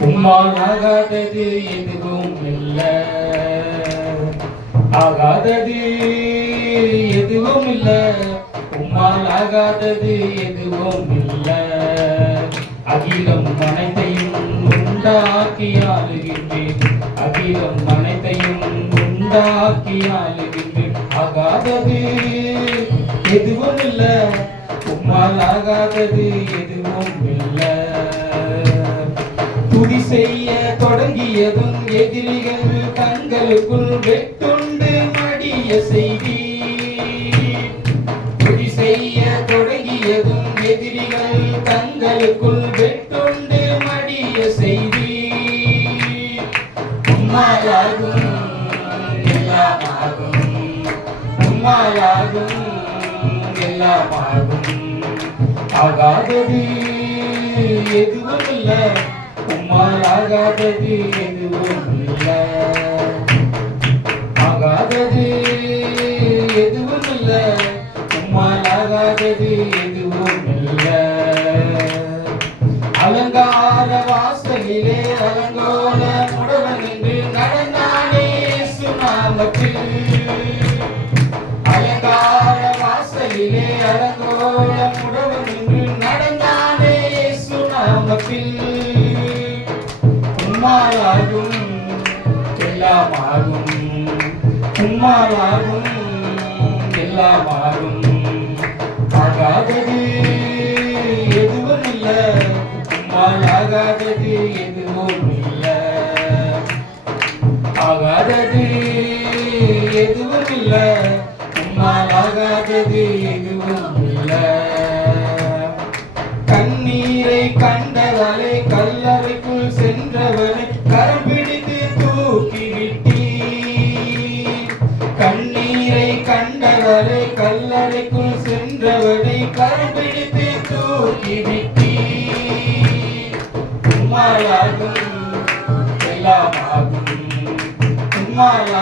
உம்மால் எதுவும் இல்ல. ஆகாதது எதுவும் இல்ல. உம்மால் ஆகாதது எதுவும் இல்ல. அகிலம் அனைத்தையும் உண்டாக்கி ஆளுகின்றேன். அகிலம் அனைத்தையும் உண்டாக்கி ஆளுகின்றேன். ஆகாதது எதுவும் இல்ல. உம்மால் ஆகாதது எதுவும் இல்லை. துதி செய்ய தொடங்கியதும் எதிரிகள் தங்களுக்குள் வெட்டுண்டு மடிய செய்தி. துதி செய்ய தொடங்கியதும் எதிரிகள் தங்களுக்குள் வெட்டுண்டு மடிய செய்தி. உம்மாலாகும் எல்லாமாகும். உம்மாலாகும் எல்லாமாகும். ஆகாதது எதுவும் இல்லை உம்மால் எதுவும் இல்ல ஆகாதது எதுவும் இல்ல உம்மால் எதுவும் இல்ல அலங்கார வாசலிலே அலங்கோல முடவன் என்று நடந்தானே சுனாமத்தில் அலங்கார வாசலிலே அலங்கோல முடவன் என்று நடந்தானே சுனாமத்தில் உம்மாலாகும் எல்லாம் ஆகும் உம்மாலாகும் எல்லாம் ஆகும் ஆகாதது எதுவும் இல்லை உம்மால் ஆகாதது எதுவும் இல்லை ஆகாதது எதுவும் இல்லை உம்மால் ஆகாதது எதுவும் இல்லை கண்ணீரை கண்டவரை Maya, Maya.